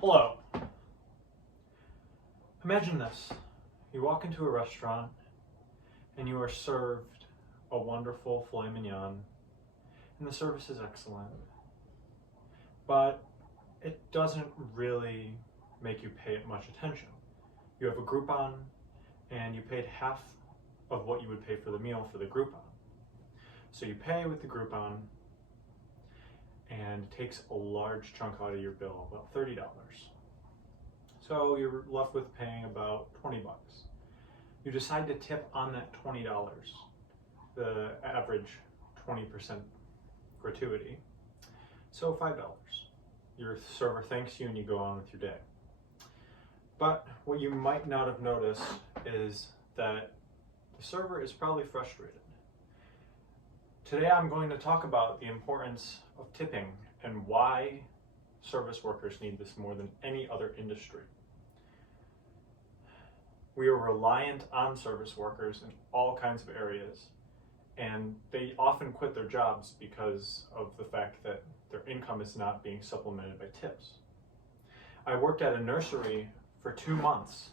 Hello. Imagine this. You walk into a restaurant and you are served a wonderful filet mignon, and the service is excellent, but it doesn't really make you pay it much attention. You have a Groupon and you paid half of what you would pay for the meal for the Groupon. So you pay with the Groupon and it takes a large chunk out of your bill, about $30. So you're left with paying about 20 bucks. You decide to tip on that $20, the average 20% gratuity, so $5. Your server thanks you and you go on with your day. But what you might not have noticed is that the server is probably frustrated. Today I'm going to talk about the importance of tipping and why service workers need this more than any other industry. We are reliant on service workers in all kinds of areas, and they often quit their jobs because of the fact that their income is not being supplemented by tips. I worked at a nursery for 2 months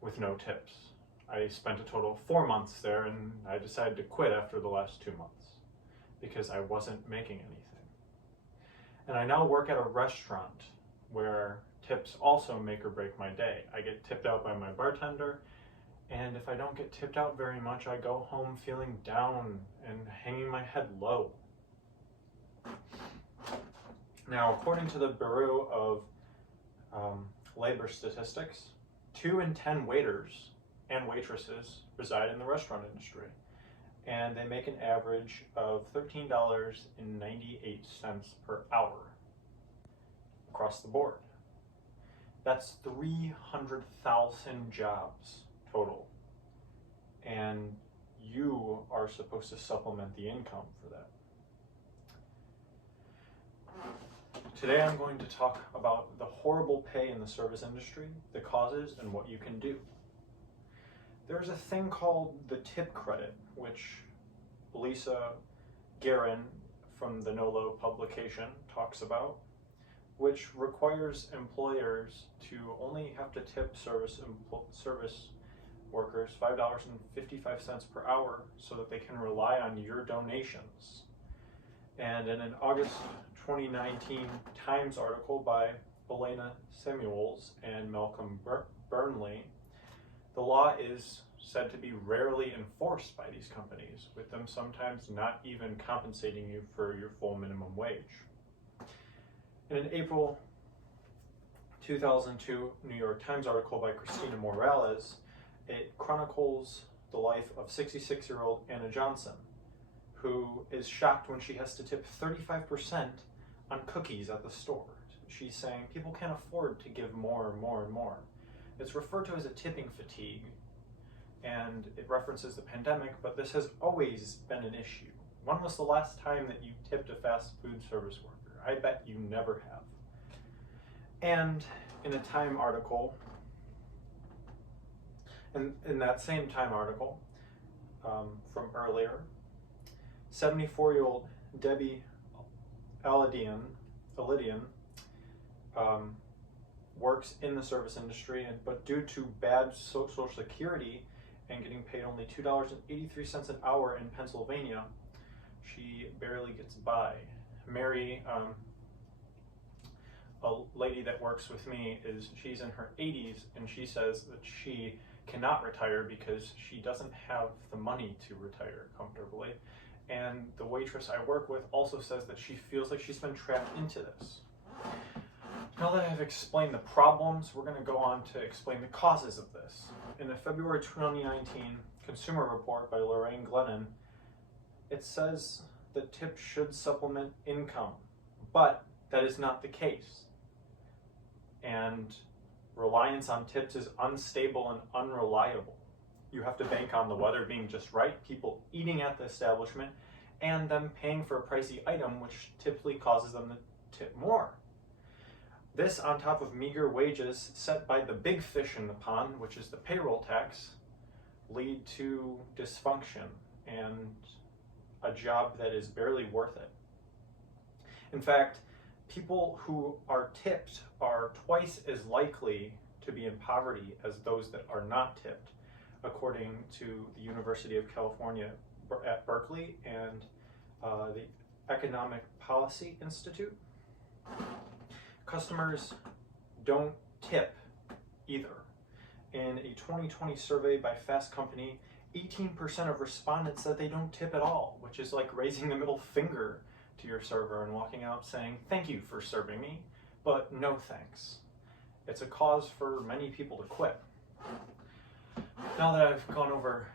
with no tips. I spent a total of 4 months there, and I decided to quit after the last 2 months because I wasn't making anything. And I now work at a restaurant where tips also make or break my day. I get tipped out by my bartender, and if I don't get tipped out very much, I go home feeling down and hanging my head low. Now, according to the Bureau of Labor Statistics, 2 in 10 waiters and waitresses reside in the restaurant industry, and they make an average of $13.98 per hour across the board. That's 300,000 jobs total, and you are supposed to supplement the income for that. Today I'm going to talk about the horrible pay in the service industry, the causes, and what you can do. There's a thing called the tip credit, which Lisa Guerin from the NOLO publication talks about, which requires employers to only have to tip service workers $5.55 per hour so that they can rely on your donations. And in an August 2019 Times article by Elena Samuels and Malcolm Burnley, the law is said to be rarely enforced by these companies, with them sometimes not even compensating you for your full minimum wage. In an April 2002 New York Times article by Christina Morales, it chronicles the life of 66-year-old Anna Johnson, who is shocked when she has to tip 35% on cookies at the store. She's saying people can't afford to give more and more and more. It's referred to as a tipping fatigue, and it references the pandemic, but this has always been an issue. When was the last time that you tipped a fast food service worker? I bet you never have. And in a Time article, in that same Time article from earlier, 74-year-old Debbie Alidian works in the service industry, but due to bad Social Security and getting paid only $2.83 an hour in Pennsylvania, she barely gets by. Mary, a lady that works with me, she's in her 80s, and she says that she cannot retire because she doesn't have the money to retire comfortably. And the waitress I work with also says that she feels like she's been trapped into this. Now that I've explained the problems, we're going to go on to explain the causes of this. In a February 2019 Consumer Report by Lorraine Glennon, it says that tips should supplement income, but that is not the case. And reliance on tips is unstable and unreliable. You have to bank on the weather being just right, people eating at the establishment, and them paying for a pricey item, which typically causes them to tip more. This, on top of meager wages set by the big fish in the pond, which is the payroll tax, lead to dysfunction and a job that is barely worth it. In fact, people who are tipped are twice as likely to be in poverty as those that are not tipped, according to the University of California at Berkeley and the Economic Policy Institute. Customers don't tip either. In a 2020 survey by Fast Company, 18% of respondents said they don't tip at all, which is like raising the middle finger to your server and walking out saying, "Thank you for serving me, but no thanks." It's a cause for many people to quit. Now that I've gone over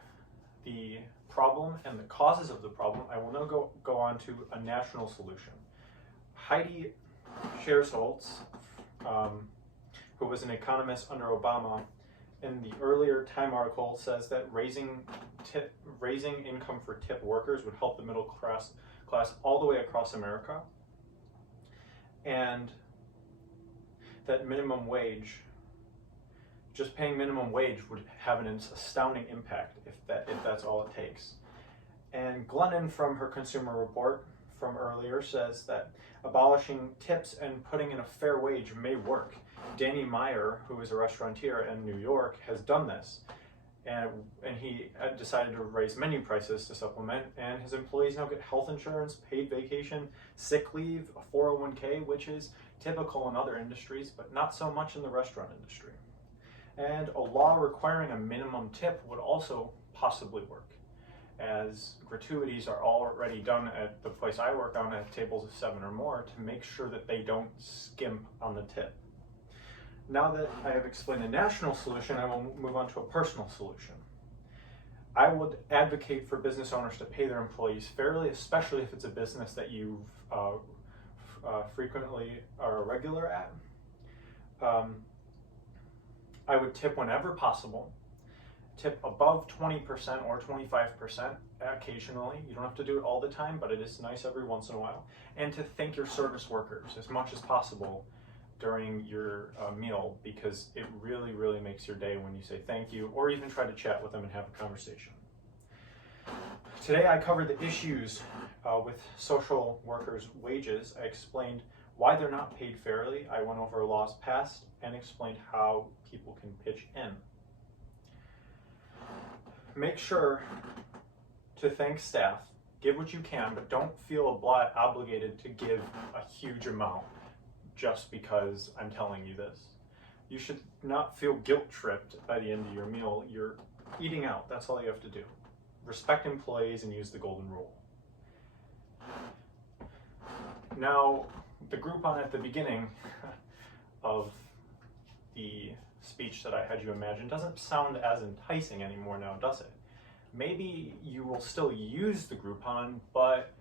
the problem and the causes of the problem, I will now go on to a national solution. Heidi Shierholz, who was an economist under Obama, in the earlier Time article says that raising income for tip workers would help the middle class all the way across America, and that minimum wage, just paying minimum wage, would have an astounding impact if that's all it takes. And Glennon, from her consumer report from earlier, says that abolishing tips and putting in a fair wage may work. Danny Meyer, who is a restaurateur in New York, has done this, and he decided to raise menu prices to supplement, and his employees now get health insurance, paid vacation, sick leave, a 401k, which is typical in other industries, but not so much in the restaurant industry. And a law requiring a minimum tip would also possibly work, as gratuities are already done at the place I work on at tables of 7 or more to make sure that they don't skimp on the tip. Now that I have explained the national solution, I will move on to a personal solution. I would advocate for business owners to pay their employees fairly, especially if it's a business that you frequently are a regular at. I would tip whenever possible. Tip above 20% or 25% occasionally. You don't have to do it all the time, but it is nice every once in a while. And to thank your service workers as much as possible during your meal, because it really, really makes your day when you say thank you, or even try to chat with them and have a conversation. Today I covered the issues with social workers' wages. I explained why they're not paid fairly. I went over laws passed and explained how people can pitch in. Make sure to thank staff. Give what you can, but don't feel obligated to give a huge amount just because I'm telling you this. You should not feel guilt-tripped by the end of your meal. You're eating out. That's all you have to do. Respect employees and use the golden rule. Now, the Groupon at the beginning of the speech that I had you imagine doesn't sound as enticing anymore now, does it? Maybe you will still use the Groupon, but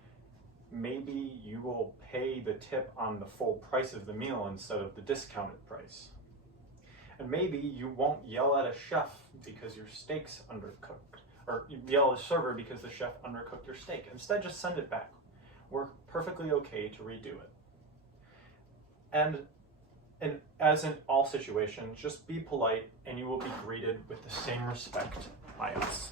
maybe you will pay the tip on the full price of the meal instead of the discounted price. And maybe you won't yell at a chef because your steak's undercooked, or you yell at a server because the chef undercooked your steak. Instead, just send it back. We're perfectly okay to redo it. And as in all situations, just be polite and you will be greeted with the same respect by us.